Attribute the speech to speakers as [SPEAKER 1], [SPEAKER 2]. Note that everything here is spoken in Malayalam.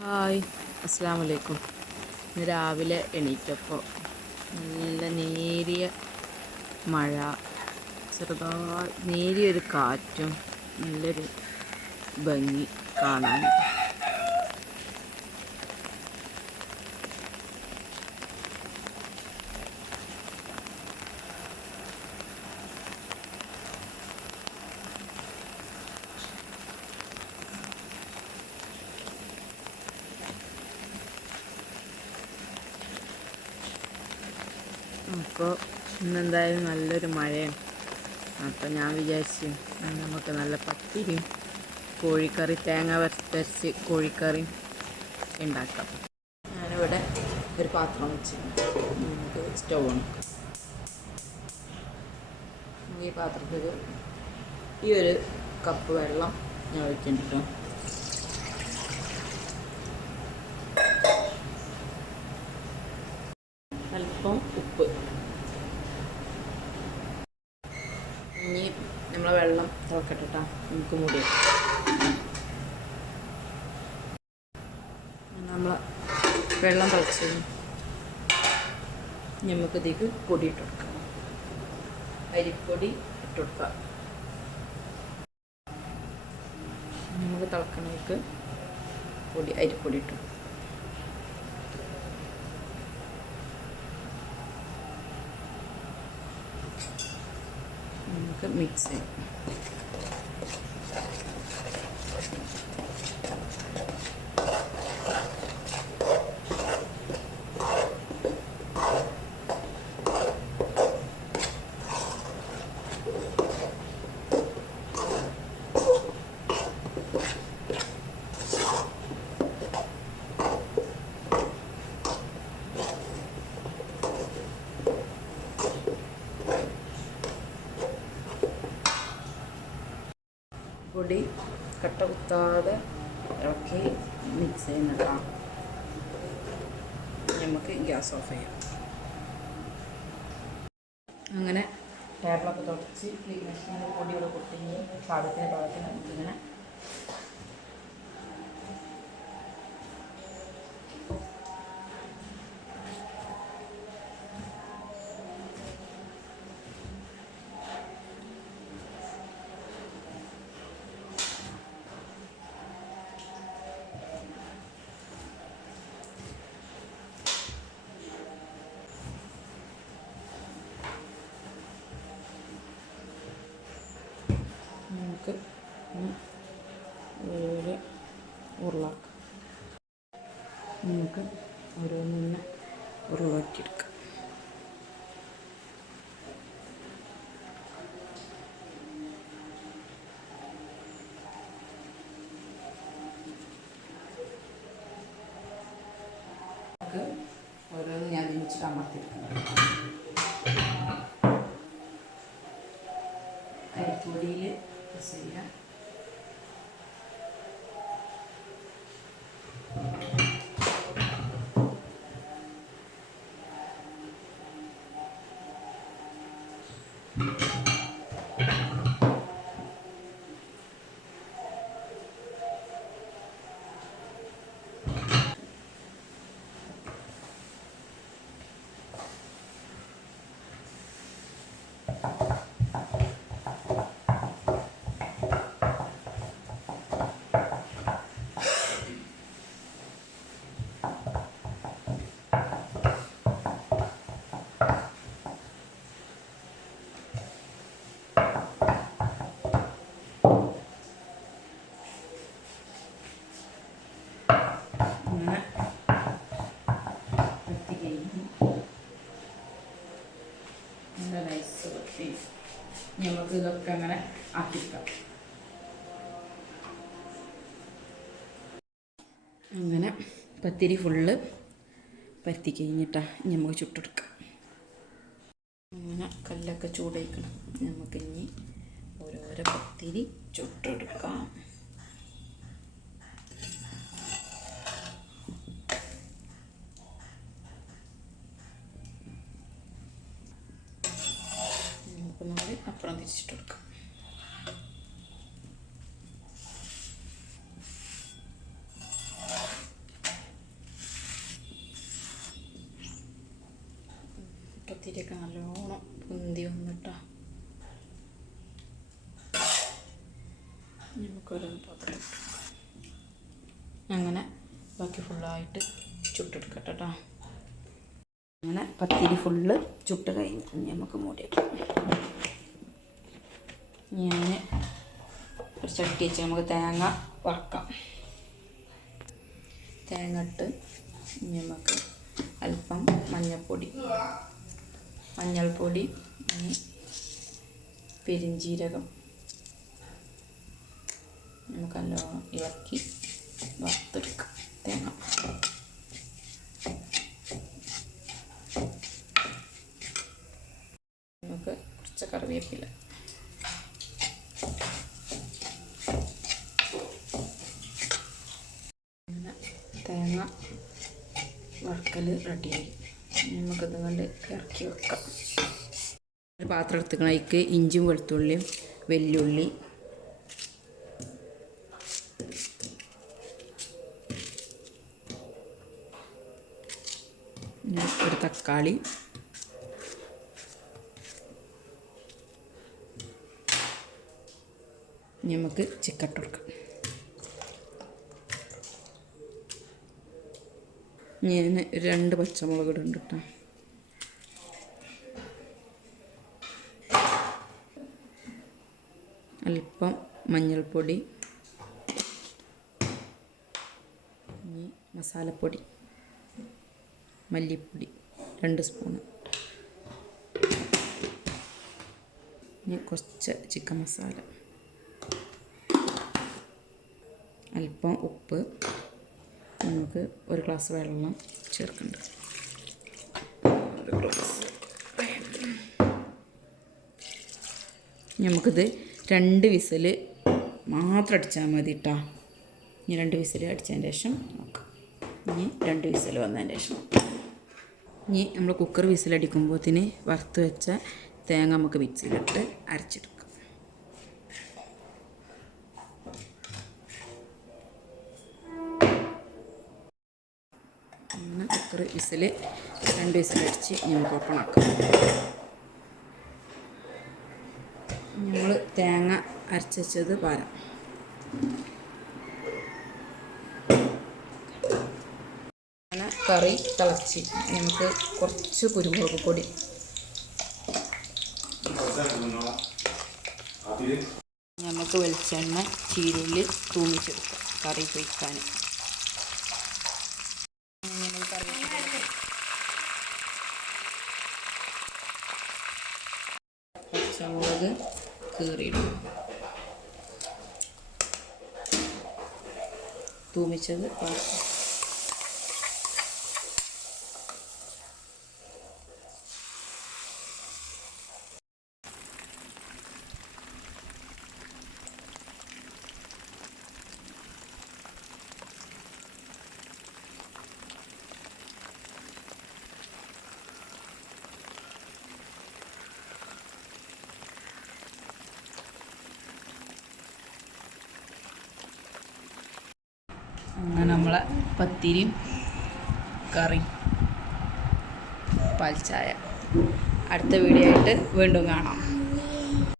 [SPEAKER 1] ഹായ്. അസ്സാം വലൈക്കും ഇന്ന് രാവിലെ എണീറ്റപ്പോൾ നല്ല നേരിയ മഴ ചെറുതാ നേരിയൊരു കാറ്റും നല്ലൊരു ഭംഗി കാണാൻ. അപ്പോൾ ഇന്നെന്തായാലും നല്ലൊരു മഴയാണ്. അപ്പോൾ ഞാൻ വിചാരിച്ചു നമുക്ക് നല്ല പത്തിരിയും കോഴിക്കറി തേങ്ങ വരച്ച് കോഴിക്കറി ഉണ്ടാക്കാം. ഞാനിവിടെ ഒരു പാത്രം വെച്ച് നമുക്ക് സ്റ്റൗ ഉണ്ട് ഈ പാത്രത്തിൽ ഈ ഒരു കപ്പ് വെള്ളം ഞാൻ ഒഴിക്കുന്നുണ്ട് ഉപ്പ് ഇനി നമ്മളെ തിളക്കട്ടെ കേട്ടോ നമുക്ക് മൂടി നമ്മൾ വെള്ളം തിളച്ച് നമുക്ക് ഇതിക്ക് പൊടി ഇട്ട് കൊടുക്കാം. അരിപ്പൊടി ഇട്ട് കൊടുക്കാം. നമുക്ക് തിളക്കണേക്ക് പൊടി അരിപ്പൊടി ഇട്ടു നമുക്ക് മിക്സ് ചെയ്യാം. പൊടി കട്ട കുത്താതെ ഇളക്കി മിക്സ് ചെയ്യുന്നതാണ് നമുക്ക് ഗ്യാസ് ഓഫ് ചെയ്യാം. അങ്ങനെ ടേബിളൊക്കെ തുടച്ച് ക്ലീൻ പൊടിയുടെ പൊട്ടിഞ്ഞ് പാകത്തിന് പാകത്തിന് നമുക്കിങ്ങനെ നമുക്ക് ഒരു ഉരുളാക്കാം നമുക്ക് ഓരോന്നിങ്ങനെ ഉരുളാക്കിയെടുക്കാം നമുക്ക് ഓരോന്ന് ഞാൻ അരിപ്പൊടിയിൽ പ്രസ് ചെയ്യാം Thank you. നമുക്ക് ഇതൊക്കെ അങ്ങനെ ആക്കിക്കാം അങ്ങനെ പത്തിരി ഫുള്ള് പരത്തി കഴിഞ്ഞിട്ടാ ഇനി നമുക്ക് ചുട്ടെടുക്കാം. അങ്ങനെ കല്ലൊക്കെ ചൂടേക്കണം നമുക്ക് ഇനി ഓരോരോ പത്തിരി ചുട്ടെടുക്കാം. പൊടിച്ചിട്ട് കൊടുക്കാം പത്തിരിയൊക്കെ നല്ലോണം പൊന്തി വന്നിട്ടാ. നമുക്കൊരൊന്ന് പാത്രത്തിൽ അങ്ങനെ ബാക്കി ഫുള്ളായിട്ട് ചുട്ടെടുക്കട്ടെ കേട്ടോ അങ്ങനെ പത്തിരി ഫുള്ള് ചുട്ട് കഴിഞ്ഞ് നമുക്ക് മൂടി ഞാൻ ഒരു ചട്ടി വെച്ച് നമുക്ക് തേങ്ങ വറക്കാം. തേങ്ങ ഇട്ട് നമുക്ക് അല്പം മഞ്ഞൾപ്പൊടി മഞ്ഞൾപ്പൊടി ഇനി പെരിഞ്ജീരകം നമുക്ക് നല്ലോണം ഇളക്കി വറുത്തെടുക്കാം തേങ്ങ. നമുക്ക് കുറച്ച് കറിവേപ്പില അങ്ങനെ തേങ്ങ വറുക്കൽ റെഡിയായി. നമുക്കത് കൊണ്ട് ഇറക്കി വെക്കാം. ഒരു പാത്രം എടുത്തുക്കണം അതിക്ക് ഇഞ്ചും വെളുത്തുള്ളിയും വെല്ലുള്ളി ഒരു തക്കാളി നമുക്ക് ചിക്കൻ കൊടുക്കാം. ഞാൻ രണ്ട് പച്ചമുളക് ഇടുന്നുണ്ട് കേട്ടോ അല്പം മഞ്ഞൾപ്പൊടി. മസാലപ്പൊടി. മല്ലിപ്പൊടി. രണ്ട് സ്പൂണ് ഇനി കുറച്ച് ചിക്കൻ മസാല. അല്പം ഉപ്പ്. നമുക്ക് ഒരു ഗ്ലാസ് വെള്ളം ചേർക്കുന്നുണ്ട് നമുക്കിത് രണ്ട് വിസിൽ മാത്രം അടിച്ചാൽ മതി കേട്ടോ ഇനി രണ്ട് വിസിൽ അടിച്ചതിന് ശേഷം നോക്കാം. ഇനി രണ്ട് വിസിൽ വന്നതിന് ശേഷം. ഇനി നമ്മൾ കുക്കർ വിസിലടിക്കുമ്പോഴത്തിന് വറുത്ത് വെച്ച തേങ്ങ നമുക്ക് മിക്സിയിലിട്ട് അരച്ചെടുക്കാം അങ്ങനെ കുക്കർ വിസിൽ രണ്ട് വിസിലടിച്ച് നമുക്ക് ഓപ്പൺ ആക്കാം. നമ്മൾ തേങ്ങ അരച്ചത് പാരാം. കറി തിളച്ച്. നമുക്ക് കുറച്ച് കുരുമുളക് പൊടി. നമുക്ക് വെളിച്ചെണ്ണ ചീരുള്ളി തൂമിച്ചെടുക്കാം. കറി പൊയ്ക്കാൻ അങ്ങനെ കറി പച്ചമുളക് കീറിയിടും. തൂമിച്ചത് പാർക്കാം അങ്ങനെ നമ്മളെ പത്തിരിയും കറി പാൽച്ചായ. അടുത്ത വീഡിയോ ആയിട്ട് വീണ്ടും കാണാം.